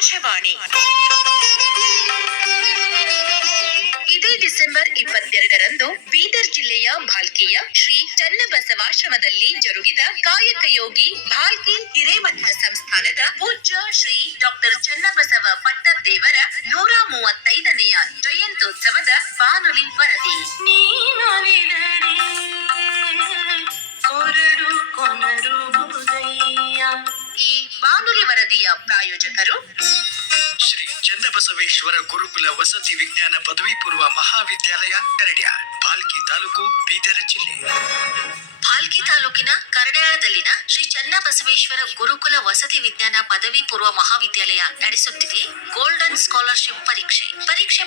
ಆಕಾಶವಾಣಿ ಇದೇ ಡಿಸೆಂಬರ್ 22ರಂದು ಬೀದರ್ ಜಿಲ್ಲೆಯ ಭಾಲ್ಕಿಯ ಶ್ರೀ ಚನ್ನಬಸವಾಶ್ರಮದಲ್ಲಿ ಜರುಗಿದ ಕಾಯಕ ಯೋಗಿ ಭಾಲ್ಕಿ ಹಿರೇಮಠ ಸಂಸ್ಥಾನದ ಪೂಜ್ಯ ಶ್ರೀ ಡಾಕ್ಟರ್ ಚನ್ನಬಸವ ಪಟ್ಟದೇವರ 135ನೆಯ ಜಯಂತ್ಯೋತ್ಸವದ ಬಾನುಲಿ ವರದಿ. ಈ ಬಾನುಲಿ ವರದಿಯ ಪ್ರಾಯೋಜಕರು ಶ್ರೀ ಚನ್ನಬಸವೇಶ್ವರ ಗುರುಕುಲ ವಸತಿ ವಿಜ್ಞಾನ ಪದವಿ ಪೂರ್ವ ಮಹಾವಿದ್ಯಾಲಯ ಕರಡ್ಯಾಳ, ಭಾಲ್ಕಿ ತಾಲೂಕು, ಬೀದರ್ ಜಿಲ್ಲೆ. ಭಾಲ್ಕಿ ತಾಲೂಕಿನ ಕರಡ್ಯಾಳದಲ್ಲಿನ ಶ್ರೀ ಚನ್ನಬಸವೇಶ್ವರ ಗುರುಕುಲ ವಸತಿ ವಿಜ್ಞಾನ ಪದವಿ ಪೂರ್ವ ಮಹಾವಿದ್ಯಾಲಯ ನಡೆಸುತ್ತಿದೆ ಗೋಲ್ಡನ್ ಸ್ಕಾಲರ್ಶಿಪ್ ಪರೀಕ್ಷೆ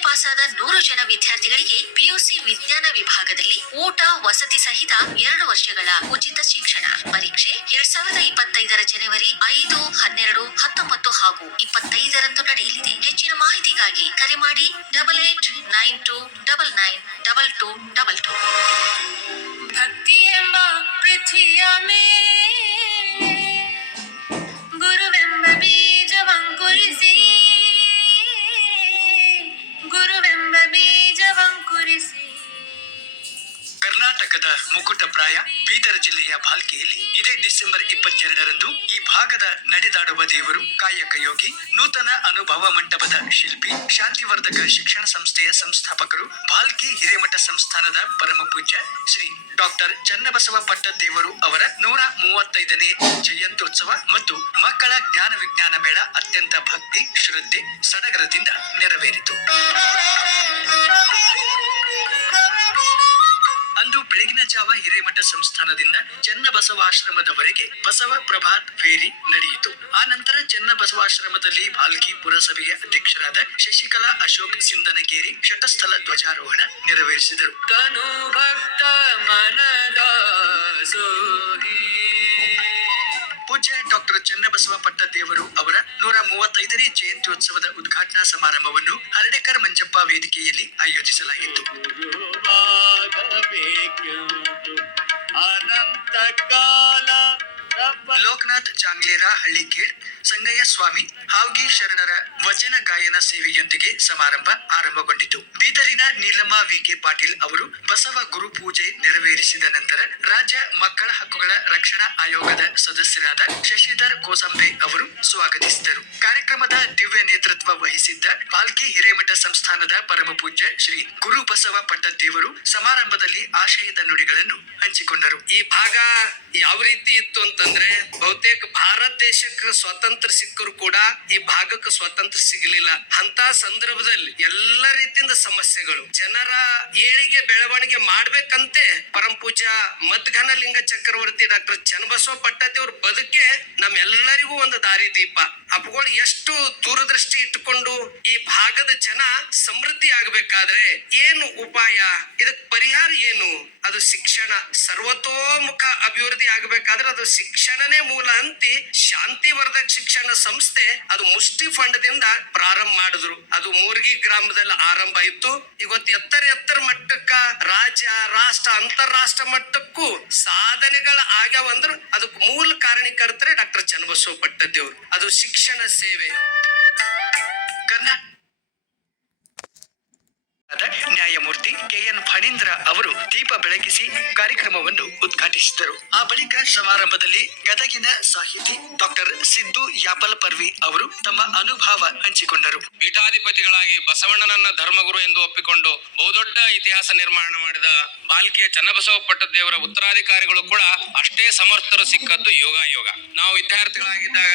ಪಾಸಾದ 100 ಜನ ವಿದ್ಯಾರ್ಥಿಗಳಿಗೆ ಪಿಯುಸಿ ವಿಜ್ಞಾನ ವಿಭಾಗದಲ್ಲಿ ಊಟ ವಸತಿ ಸಹಿತ 2 ವರ್ಷಗಳ ಉಚಿತ ಶಿಕ್ಷಣ. ಪರೀಕ್ಷೆ 2025ರ ಜನವರಿ 5, 12, 19 ಹಾಗೂ 25ರಂದು ನಡೆಯಲಿದೆ. ಹೆಚ್ಚಿನ ಮಾಹಿತಿಗಾಗಿ ಕರೆ ಮಾಡಿ 8892992222. ಭಕ್ತಿ ಎಂಬ ಪೃಥ್ವಿಯ ಮೇಲೆ ಗುರುವೆಂಬ ಬೀಜವಂಕುರಿಸಿ ಕರ್ನಾಟಕದ ಮುಕುಟಪ್ರಾಯ ಬೀದರ್ ಜಿಲ್ಲೆಯ ಭಾಲ್ಕಿಯಲ್ಲಿ ಇದೇ ಡಿಸೆಂಬರ್ 22ರಂದು ಈ ಭಾಗದ ನಡೆದಾಡುವ ದೇವರು, ಕಾಯಕ ಯೋಗಿ, ನೂತನ ಅನುಭವ ಮಂಟಪದ ಶಿಲ್ಪಿ, ಶಾಂತಿವರ್ಧಕ ಶಿಕ್ಷಣ ಸಂಸ್ಥೆಯ ಸಂಸ್ಥಾಪಕರು, ಭಾಲ್ಕಿ ಹಿರೇಮಠ ಸಂಸ್ಥಾನದ ಪರಮ ಪೂಜ್ಯ ಶ್ರೀ ಡಾಕ್ಟರ್ ಚನ್ನಬಸವ ಪಟ್ಟದೇವರು ಅವರ 135ನೇ ಜಯಂತ್ಯೋತ್ಸವ ಮತ್ತು ಮಕ್ಕಳ ಜ್ಞಾನ ವಿಜ್ಞಾನ ಮೇಳ ಅತ್ಯಂತ ಭಕ್ತಿ, ಶ್ರದ್ಧೆ, ಸಡಗರದಿಂದ ನೆರವೇರಿತು. ಅಂದು ಬೆಳಗಿನ ಜಾವ ಹಿರೇಮಠ ಸಂಸ್ಥಾನದಿಂದ ಚನ್ನಬಸವಾಶ್ರಮದವರೆಗೆ ಬಸವ ಪ್ರಭಾತ್ ಫೇರಿ ನಡೆಯಿತು. ಆ ನಂತರ ಚನ್ನಬಸವಾಶ್ರಮದಲ್ಲಿ ಭಾಲ್ಕಿ ಪುರಸಭೆಯ ಅಧ್ಯಕ್ಷರಾದ ಶಶಿಕಲಾ ಅಶೋಕ್ ಸಿಂಧನಗೇರಿ ಶಟಸ್ಥಲ ಧ್ವಜಾರೋಹಣ ನೆರವೇರಿಸಿದರು. ತನು ಭಕ್ತ ಮನದ ಸೋಹಿ ಪೂಜ್ಯ ಡಾಕ್ಟರ್ ಚನ್ನಬಸವ ಪಟ್ಟದೇವರು ಅವರ 135ನೇ ಜಯಂತ್ಯೋತ್ಸವದ ಉದ್ಘಾಟನಾ ಸಮಾರಂಭವನ್ನು ಹರಡೇಕರ್ ಮಂಜಪ್ಪ ವೇದಿಕೆಯಲ್ಲಿ ಆಯೋಜಿಸಲಾಗಿತ್ತು. ಲೋಕನಾಥ್ ಚಾಂಗ್ಲೇರ ಹಳ್ಳಿಕೇಡ್, ಸಂಗಯ್ಯ ಸ್ವಾಮಿ ಹಾವ್ಗಿ ಶರಣರ ವಚನ ಗಾಯನ ಸೇವೆಯೊಂದಿಗೆ ಸಮಾರಂಭ ಆರಂಭಗೊಂಡಿತು. ಬೀದರಿನ ನೀಲಮ್ಮ ವಿ.ಕೆ. ಪಾಟೀಲ್ ಅವರು ಬಸವ ಗುರು ಪೂಜೆ ನೆರವೇರಿಸಿದ ನಂತರ ರಾಜ್ಯ ಮಕ್ಕಳ ಹಕ್ಕುಗಳ ರಕ್ಷಣಾ ಆಯೋಗದ ಸದಸ್ಯರಾದ ಶಶಿಧರ್ ಕೋಸಂಬೆ ಅವರು ಸ್ವಾಗತಿಸಿದರು. ಕಾರ್ಯಕ್ರಮದ ದಿವ್ಯ ನೇತೃತ್ವ ವಹಿಸಿದ್ದ ಭಾಲ್ಕಿ ಹಿರೇಮಠ ಸಂಸ್ಥಾನದ ಪರಮ ಪೂಜ್ಯ ಶ್ರೀ ಗುರು ಬಸವ ಪಟ್ಟದೇವರು ಸಮಾರಂಭದಲ್ಲಿ ಆಶಯದ ನುಡಿಗಳನ್ನು ಹಂಚಿಕೊಂಡರು. ಈ ಭಾಗ ಯಾವ ರೀತಿ ಇತ್ತು ಅಂತಂದ್ರೆ, ಬಹುತೇಕ ಭಾರತ ದೇಶಕ್ಕೆ ಸ್ವಾತಂತ್ರ್ಯ ಸಿಕ್ಕರು ಕೂಡ ಈ ಭಾಗಕ್ಕೆ ಸ್ವಾತಂತ್ರ್ಯ ಸಿಗಲಿಲ್ಲ. ಅಂತ ಸಂದರ್ಭದಲ್ಲಿ ಎಲ್ಲ ರೀತಿಯಿಂದ ಸಮಸ್ಯೆಗಳು, ಜನರ ಏಳಿಗೆ ಬೆಳವಣಿಗೆ ಮಾಡ್ಬೇಕಂತೆ ಪರಂ ಪೂಜ್ಯ ಮದ್ಘನಲಿಂಗ ಚಕ್ರವರ್ತಿ ಡಾಕ್ಟರ್ ಚನ್ನಬಸವ ಪಟ್ಟದೇವ್ರ ಬದುಕೆ ನಮ್ಮೆಲ್ಲರಿಗೂ ಒಂದು ದಾರಿ ದೀಪ. ಅವುಗಳು ಎಷ್ಟು ದೂರದೃಷ್ಟಿ ಇಟ್ಟುಕೊಂಡು ಈ ಭಾಗದ ಜನ ಸಮೃದ್ಧಿ ಆಗ್ಬೇಕಾದ್ರೆ ಏನು ಉಪಾಯ, ಇದಕ್ಕೆ ಪರಿಹಾರ ಏನು? ಅದು ಶಿಕ್ಷಣ. ಸರ್ವತೋಮುಖ ಅಭಿವೃದ್ಧಿ ಆಗಬೇಕಾದ್ರೆ ಅದು ಶಿಕ್ಷಣನೇ ಮೂಲ ಅಂತಿ ಶಾಂತಿವರ್ಧಕ ಶಿಕ್ಷಣ ಸಂಸ್ಥೆ ಅದು ಮುಷ್ಟಿ ಫಂಡದಿಂದ ಪ್ರಾರಂಭ ಮಾಡಿದ್ರು. ಅದು ಮೂರ್ಗಿ ಗ್ರಾಮದಲ್ಲಿ ಆರಂಭ ಆಯ್ತು. ಇವತ್ತು ಎತ್ತರ ಮಟ್ಟಕ್ಕ ರಾಜ್ಯ, ರಾಷ್ಟ್ರ, ಅಂತಾರಾಷ್ಟ್ರ ಮಟ್ಟಕ್ಕೂ ಸಾಧನೆಗಳ ಆಗ್ಯಾವಂದ್ರು ಅದಕ್ಕೆ ಮೂಲ ಕಾರಣೀಕರ್ತರೆ ಡಾಕ್ಟರ್ ಚನ್ನಬಸವ ಪಟ್ಟದೇವ್ರು. ಅದು ಶಿಕ್ಷಣ ಸೇವೆ. ನ್ಯಾಯಮೂರ್ತಿ ಕೆ.ಎನ್. ಫಣೀಂದ್ರ ಅವರು ದೀಪ ಬೆಳಗಿಸಿ ಕಾರ್ಯಕ್ರಮವನ್ನು ಉದ್ಘಾಟಿಸಿದರು. ಆ ಬಳಿಕ ಸಮಾರಂಭದಲ್ಲಿ ಗದಗಿನ ಸಾಹಿತಿ ಡಾಕ್ಟರ್ ಸಿದ್ದು ಯಾಪಲ್ ಪರ್ವಿ ಅವರು ತಮ್ಮ ಅನುಭವ ಹಂಚಿಕೊಂಡರು. ಪೀಠಾಧಿಪತಿಗಳಾಗಿ ಬಸವಣ್ಣನನ್ನ ಧರ್ಮಗುರು ಎಂದು ಒಪ್ಪಿಕೊಂಡು ಬಹುದೊಡ್ಡ ಇತಿಹಾಸ ನಿರ್ಮಾಣ ಮಾಡಿದ ಭಾಲ್ಕಿಯ ಚನ್ನಬಸವ ಪಟ್ಟದೇವರ ಉತ್ತರಾಧಿಕಾರಿಗಳು ಕೂಡ ಅಷ್ಟೇ ಸಮರ್ಥರು ಸಿಕ್ಕದ್ದು ಯೋಗ. ನಾವು ವಿದ್ಯಾರ್ಥಿಗಳಾಗಿದ್ದಾಗ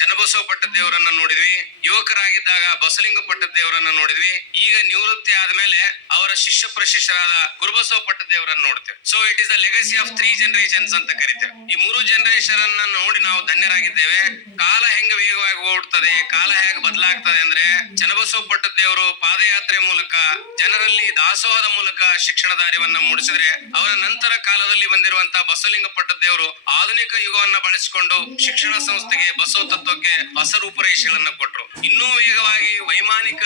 ಚನ್ನಬಸವ ಪಟ್ಟದೇವರನ್ನ ನೋಡಿದ್ವಿ, ಯುವಕರಾಗಿದ್ದಾಗ ಬಸಲಿಂಗ ಪಟ್ಟದೇವರನ್ನ ನೋಡಿದ್ವಿ. ಈಗ ನಿವೃತ್ತಿ ಆದ್ಮೇಲೆ ಅವರ ಶಿಷ್ಯ ಪ್ರಶಿಷ್ಯರಾದ ಗುರುಬಸವ ಪಟ್ಟದೇವರನ್ನು ನೋಡ್ತೇವೆ. So it is the legacy of 3 generations ಅಂತ ಕರಿತೇವೆ. ಈ 3 ಜನರೇಷನ್ ಅನ್ನ ನೋಡಿ ನಾವು ಧನ್ಯರಾಗಿದ್ದೇವೆ. ಕಾಲ ಹೆಂಗ ವೇಗವಾಗಿ ಓಡ್ತದೆ, ಕಾಲ ಹೇಗೆ ಬದಲಾಗ್ತದೆ ಅಂದ್ರೆ, ಚನ್ನಬಸವ ಪಟ್ಟದೇವರು ಪಾದಯಾತ್ರೆ ಮೂಲಕ ಜನರಲ್ಲಿ ದಾಸೋಹದ ಮೂಲಕ ಶಿಕ್ಷಣದ ಅರಿವನ್ನ ಮೂಡಿಸಿದ್ರೆ, ಅವರ ನಂತರ ಕಾಲದಲ್ಲಿ ಬಂದಿರುವಂತಹ ಬಸವಲಿಂಗ ಪಟ್ಟದೇವರು ಆಧುನಿಕ ಯುಗವನ್ನ ಬಳಸಿಕೊಂಡು ಶಿಕ್ಷಣ ಸಂಸ್ಥೆಗೆ, ಬಸವ ತತ್ವಕ್ಕೆ ಹೊಸ ರೂಪುರೇಷೆಗಳನ್ನ ಕೊಟ್ಟರು. ಇನ್ನೂ ವೇಗವಾಗಿ ವೈಮಾನಿಕ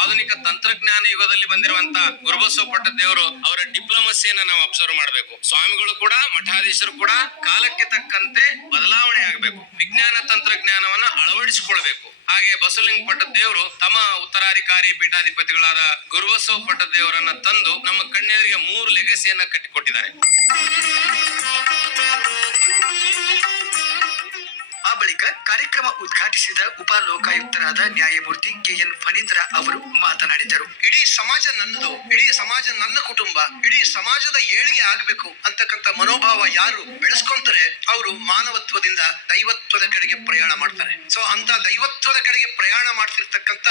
ಆಧುನಿಕ ತಂತ್ರಜ್ಞಾನ ಯುಗದಲ್ಲಿ ಬಂದಿರುವಂತ ಗುರುಬಸವ ಪಟ್ಟದೇವರು ಅವರ ಡಿಪ್ಲೊಮಸಿಯನ್ನ ನಾವು ಅಬ್ಸರ್ವ್ ಮಾಡಬೇಕು. ಸ್ವಾಮಿಗಳು ಕೂಡ ಮಠಾಧೀಶರು ಕೂಡ ಕಾಲಕ್ಕೆ ತಕ್ಕಂತೆ ಬದಲಾವಣೆ ಆಗಬೇಕು, ವಿಜ್ಞಾನ ತಂತ್ರಜ್ಞಾನವನ್ನ ಅಳವಡಿಸಿಕೊಳ್ಬೇಕು. ಹಾಗೆ ಬಸವಲಿಂಗ ಪಟ್ಟದೇವರು ತಮ್ಮ ಉತ್ತರಾಧಿಕಾರಿ ಪೀಠಾಧಿಪತಿಗಳಾದ ಗುರುಬಸವ ಪಟ್ಟದೇವರನ್ನ ತಂದು ನಮ್ಮ ಕಣ್ಣೆದುರಿಗೆ 3 ಲೆಗಸಿಯನ್ನ ಕಟ್ಟಿಕೊಟ್ಟಿದ್ದಾರೆ. ಆ ಬಳಿಕ ಕಾರ್ಯಕ್ರಮ ಉದ್ಘಾಟಿಸಿದ ಉಪ ಲೋಕಾಯುಕ್ತರಾದ ನ್ಯಾಯಮೂರ್ತಿ ಕೆಎನ್ ಫಣೀಂದ್ರ ಅವರು ಮಾತನಾಡಿದರು. ಇಡೀ ಸಮಾಜ ನನ್ನದು, ಇಡೀ ಸಮಾಜ ನನ್ನ ಕುಟುಂಬ, ಇಡೀ ಸಮಾಜದ ಏಳಿಗೆ ಆಗ್ಬೇಕು ಅಂತಕ್ಕಂಥ ಮನೋಭಾವ ಯಾರು ಬೆಳೆಸ್ಕೊಂತಾರೆ ಅವರು ಮಾನವತ್ವದಿಂದ ದೈವತ್ವದ ಕಡೆಗೆ ಪ್ರಯಾಣ ಮಾಡ್ತಾರೆ. ಸೊ ಅಂತ ದೈವತ್ವದ ಕಡೆಗೆ ಪ್ರಯಾಣ ಮಾಡ್ತಿರ್ತಕ್ಕಂಥ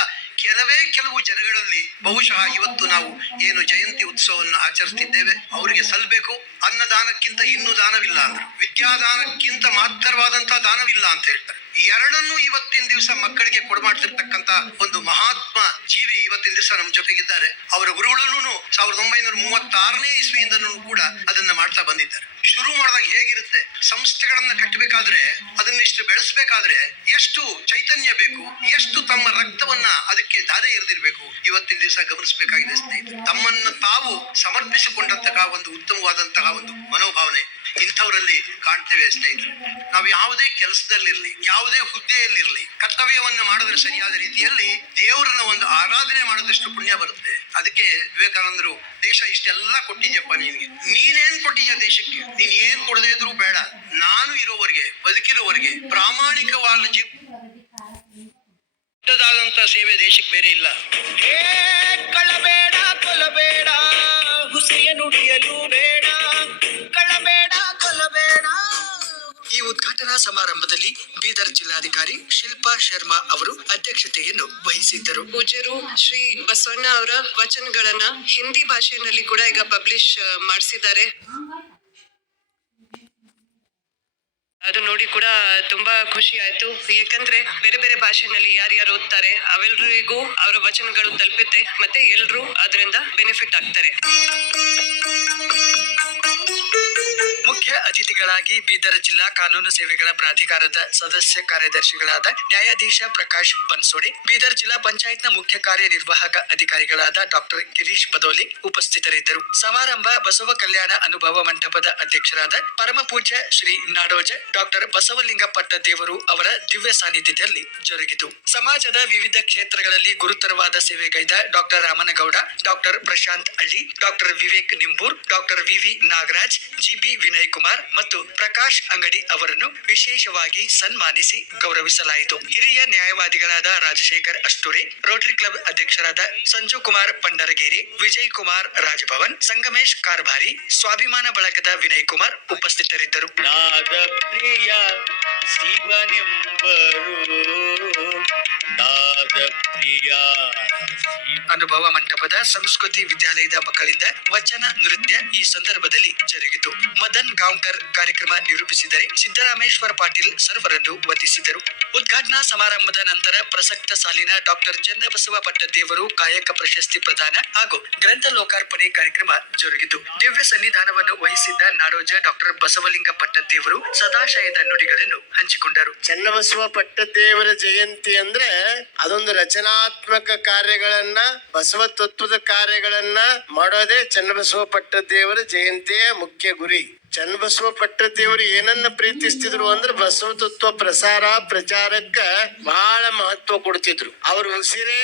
ಕೆಲವು ಜನಗಳಲ್ಲಿ ಬಹುಶಃ ಇವತ್ತು ನಾವು ಏನು ಜಯಂತಿ ಉತ್ಸವವನ್ನು ಆಚರಿಸ್ತಿದ್ದೇವೆ ಅವರಿಗೆ ಸಲ್ಲಬೇಕು. ಅನ್ನದಾನಕ್ಕಿಂತ ಇನ್ನೂ ದಾನವಿಲ್ಲ ಅಂದ್ರು, ವಿದ್ಯಾದಾನಕ್ಕಿಂತ ಮಾತ್ರವಾದಂತಹ ದಾನವಿಲ್ಲ ಅಂತ ಹೇಳ್ತಾರೆ. ಎರಡನ್ನೂ ಇವತ್ತಿನ ದಿವಸ ಮಕ್ಕಳಿಗೆ ಕೊಡಮಾಡ್ತಿರ್ತಕ್ಕಂತ ಒಂದು ಮಹಾತ್ಮ ಜೀವಿ ಇವತ್ತಿನ ದಿವಸ ನಮ್ಮ ಜೊತೆಗಿದ್ದಾರೆ. ಅವರ ಗುರುಗಳನ್ನು 1936ನೇ ಇಸ್ವಿಯಿಂದನೂ ಕೂಡ ಅದನ್ನ ಮಾಡ್ತಾ ಬಂದಿದ್ದಾರೆ. ಶುರು ಮಾಡಿದಾಗ ಹೇಗಿರುತ್ತೆ, ಸಂಸ್ಥೆಗಳನ್ನ ಕಟ್ಟಬೇಕಾದ್ರೆ ಅದನ್ನಿಷ್ಟು ಬೆಳೆಸಬೇಕಾದ್ರೆ ಎಷ್ಟು ಚೈತನ್ಯ ಬೇಕು, ಎಷ್ಟು ತಮ್ಮ ರಕ್ತವನ್ನ ಅದಕ್ಕೆ ಧಾರೆ ಎರೆದಿರ್ಬೇಕು, ಇವತ್ತಿನ ದಿವಸ ಗಮನಿಸಬೇಕಾಗಿದೆ ಸ್ನೇಹಿತರೆ. ತಮ್ಮನ್ನ ತಾವು ಸಮರ್ಪಿಸಿಕೊಂಡಂತಹ ಒಂದು ಉತ್ತಮವಾದಂತಹ ಒಂದು ಮನೋಭಾವನೆ ಇಂಥವರಲ್ಲಿ ಕಾಣ್ತೇವೆ ಸ್ನೇಹಿತರೆ. ನಾವು ಯಾವುದೇ ಕೆಲಸದಲ್ಲಿರ್ಲಿ, ಯಾವುದೇ ಹುದ್ದೆಯಲ್ಲಿರ್ಲಿ, ಕರ್ತವ್ಯವನ್ನ ಮಾಡಿದ್ರೆ ಸರಿಯಾದ ರೀತಿಯಲ್ಲಿ ದೇವರನ್ನ ಒಂದು ಆರಾಧನೆ ಮಾಡೋದಷ್ಟು ಪುಣ್ಯ ಬರುತ್ತೆ. ಅದಕ್ಕೆ ವಿವೇಕಾನಂದರು ದೇಶ ಇಷ್ಟೆಲ್ಲ ಕೊಟ್ಟಿದ್ಯಪ್ಪ ನಿನ್ಗೆ, ನೀನೇನ್ ಕೊಟ್ಟಿದ್ಯಾ ದೇಶಕ್ಕೆ, ನೀನ್ ಏನ್ ಕೊಡದೇ ಇದ್ರು ಬೇಡ, ನಾನು ಇರೋವರೆಗೆ ಬದುಕಿರೋವರೆಗೆ ಪ್ರಾಮಾಣಿಕವಾದ ದೊಡ್ಡದಾದಂತ ಸೇವೆ ದೇಶಕ್ಕೆ ಬೇರೆ ಇಲ್ಲ. ಕಳ್ಳಬೇಡ ಕೊಲ್ಲಬೇಡ, ಹುಸಿಯ ನುಡಿಯಲು ಬೇಡ, ಕಳ್ಳಬೇಡ ಕೊಲ್ಲಬೇಡ. ಈ ಉದ್ಘಾಟನಾ ಸಮಾರಂಭದಲ್ಲಿ ಬೀದರ್ ಜಿಲ್ಲಾಧಿಕಾರಿ ಶಿಲ್ಪಾ ಶರ್ಮಾ ಅವರು ಅಧ್ಯಕ್ಷತೆಯನ್ನು ವಹಿಸಿದ್ದರು. ಪೂಜ್ಯರು ಶ್ರೀ ಬಸವಣ್ಣ ಅವರ ವಚನಗಳನ್ನ ಹಿಂದಿ ಭಾಷೆಯಲ್ಲಿ ಕೂಡ ಈಗ ಪಬ್ಲಿಷ್ ಮಾಡಿಸಿದ್ದಾರೆ. ಅದು ನೋಡಿ ಕೂಡ ತುಂಬಾ ಖುಷಿ ಆಯ್ತು. ಯಾಕಂದ್ರೆ ಬೇರೆ ಬೇರೆ ಭಾಷೆನಲ್ಲಿ ಯಾರ್ಯಾರು ಓದ್ತಾರೆ ಅವೆಲ್ಲರಿಗೂ ಅವರ ವಚನಗಳು ತಲುಪುತ್ತೆ, ಮತ್ತೆ ಎಲ್ರೂ ಅದರಿಂದ ಬೆನಿಫಿಟ್ ಆಗ್ತಾರೆ. ಮುಖ್ಯ ಅತಿಥಿಗಳಾಗಿ ಬೀದರ್ ಜಿಲ್ಲಾ ಕಾನೂನು ಸೇವೆಗಳ ಪ್ರಾಧಿಕಾರದ ಸದಸ್ಯ ಕಾರ್ಯದರ್ಶಿಗಳಾದ ನ್ಯಾಯಾಧೀಶ ಪ್ರಕಾಶ್ ಬನ್ಸೋಡೆ, ಬೀದರ್ ಜಿಲ್ಲಾ ಪಂಚಾಯತ್ನ ಮುಖ್ಯ ಕಾರ್ಯನಿರ್ವಾಹಕ ಅಧಿಕಾರಿಗಳಾದ ಡಾಕ್ಟರ್ ಗಿರೀಶ್ ಬದೋಲೆ ಉಪಸ್ಥಿತರಿದ್ದರು. ಸಮಾರಂಭ ಬಸವ ಕಲ್ಯಾಣ ಅನುಭವ ಮಂಟಪದ ಅಧ್ಯಕ್ಷರಾದ ಪರಮ ಪೂಜ್ಯ ಶ್ರೀ ನಾಡೋಜ ಡಾಕ್ಟರ್ ಬಸವಲಿಂಗ ಪಟ್ಟದೇವರು ಅವರ ದಿವ್ಯ ಸಾನ್ನಿಧ್ಯದಲ್ಲಿ ಜರುಗಿತು. ಸಮಾಜದ ವಿವಿಧ ಕ್ಷೇತ್ರಗಳಲ್ಲಿ ಗುರುತರವಾದ ಸೇವೆಗೈದ doctor Ramanagouda, doctor Prashanth Alli, doctor Vivek Nimbur, doctor V V Nagaraj, GB Vinay Kumar ಮತ್ತು ಪ್ರಕಾಶ್ ಅಂಗಡಿ ಅವರನ್ನು ವಿಶೇಷವಾಗಿ ಸನ್ಮಾನಿಸಿ ಗೌರವಿಸಲಾಯಿತು. ಹಿರಿಯ ನ್ಯಾಯವಾದಿಗಳಾದ ರಾಜಶೇಖರ್ ಅಷ್ಟೂರೆ, ರೋಟರಿ ಕ್ಲಬ್ ಅಧ್ಯಕ್ಷರಾದ ಸಂಜು ಕುಮಾರ್ ಪಂಡರಗೇರಿ, ವಿಜಯ್ ಕುಮಾರ್ ರಾಜಭವನ್, ಸಂಗಮೇಶ್ ಕಾರ್ಭಾರಿ, ಸ್ವಾಭಿಮಾನ ಬಳಗದ ವಿನಯ್ ಕುಮಾರ್ ಉಪಸ್ಥಿತರಿದ್ದರು. ಅನುಭವ ಮಂಟಪದ ಸಂಸ್ಕೃತಿ ವಿದ್ಯಾಲಯದ ಮಕ್ಕಳಿಂದ ವಚನ ನೃತ್ಯ ಈ ಸಂದರ್ಭದಲ್ಲಿ ಜರುಗಿತು. ಮದನ್ ಗಾಂವ್ಕರ್ ಕಾರ್ಯಕ್ರಮ ನಿರೂಪಿಸಿದರೆ, ಸಿದ್ದರಾಮೇಶ್ವರ ಪಾಟೀಲ್ ಸರ್ವರನ್ನು ವಂದಿಸಿದರು. ಉದ್ಘಾಟನಾ ಸಮಾರಂಭದ ನಂತರ ಪ್ರಸಕ್ತ ಸಾಲಿನ ಡಾಕ್ಟರ್ ಚನ್ನಬಸವ ಪಟ್ಟದೇವರು ಕಾಯಕ ಪ್ರಶಸ್ತಿ ಪ್ರದಾನ ಹಾಗೂ ಗ್ರಂಥ ಲೋಕಾರ್ಪಣೆ ಕಾರ್ಯಕ್ರಮ ಜರುಗಿತು. ದಿವ್ಯ ಸನ್ನಿಧಾನವನ್ನು ವಹಿಸಿದ್ದ ನಾಡೋಜ ಡಾಕ್ಟರ್ ಬಸವಲಿಂಗ ಪಟ್ಟದೇವರು ಸದಾಶಯದ ನುಡಿಗಳನ್ನು ಹಂಚಿಕೊಂಡರು. ಚನ್ನಬಸವ ಪಟ್ಟದೇವರ ಜಯಂತಿ ಅಂದ್ರೆ ಅದೊಂದು ರಚನಾತ್ಮಕ ಕಾರ್ಯಗಳನ್ನ, ಬಸವ ತತ್ವದ ಕಾರ್ಯಗಳನ್ನ ಮಾಡೋದೇ ಚನ್ನಬಸವ ಪಟ್ಟದೇವರ ಜಯಂತಿಯ ಮುಖ್ಯ ಗುರಿ. ಚನ್ನಬಸವ ಪಟ್ಟದೇವರು ಏನನ್ನ ಪ್ರೀತಿಸ್ತಿದ್ರು ಅಂದ್ರೆ ಬಸವ ತತ್ವ ಪ್ರಸಾರ ಪ್ರಚಾರಕ್ಕ ಬಹಳ ಮಹತ್ವ ಕೊಡ್ತಿದ್ರು. ಅವ್ರ ಉಸಿರೇ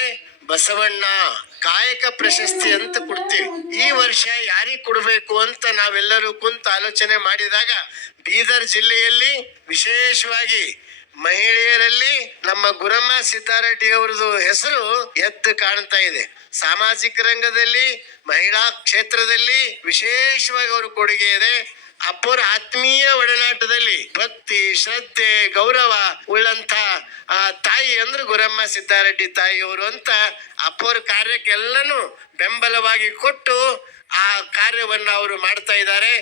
ಬಸವಣ್ಣ. ಕಾಯಕ ಪ್ರಶಸ್ತಿ ಅಂತ ಕೊಡ್ತೀವಿ. ಈ ವರ್ಷ ಯಾರಿಗ್ ಕೊಡ್ಬೇಕು ಅಂತ ನಾವೆಲ್ಲರೂ ಕುಂತ ಆಲೋಚನೆ ಮಾಡಿದಾಗ ಬೀದರ್ ಜಿಲ್ಲೆಯಲ್ಲಿ ವಿಶೇಷವಾಗಿ ಮಹಿಳೆಯರಲ್ಲಿ ನಮ್ಮ ಗುರಮ್ಮ ಸಿದ್ದಾರೆಡ್ಡಿ ಅವರದು ಹೆಸರು ಎದ್ದು ಕಾಣ್ತಾ ಇದೆ. ಸಾಮಾಜಿಕ ರಂಗದಲ್ಲಿ, ಮಹಿಳಾ ಕ್ಷೇತ್ರದಲ್ಲಿ ವಿಶೇಷವಾಗಿ ಅವ್ರ ಕೊಡುಗೆ ಇದೆ. ಅಪ್ಪರ ಆತ್ಮೀಯ ಒಡನಾಟದಲ್ಲಿ ಭಕ್ತಿ, ಶ್ರದ್ಧೆ, ಗೌರವ ಉಳ್ಳಂತ ಆ ತಾಯಿ ಅಂದ್ರೆ ಗುರಮ್ಮ ಸಿದ್ದಾರೆಡ್ಡಿ ತಾಯಿಯವರು ಅಂತ ಅಪ್ಪರ ಕಾರ್ಯಕ್ಕೆಲ್ಲನೂ ಬೆಂಬಲವಾಗಿ ಕೊಟ್ಟು ಆ ಕಾರ್ಯವನ್ನ ಅವರು ಮಾಡ್ತಾ ಇದ್ದಾರೆ.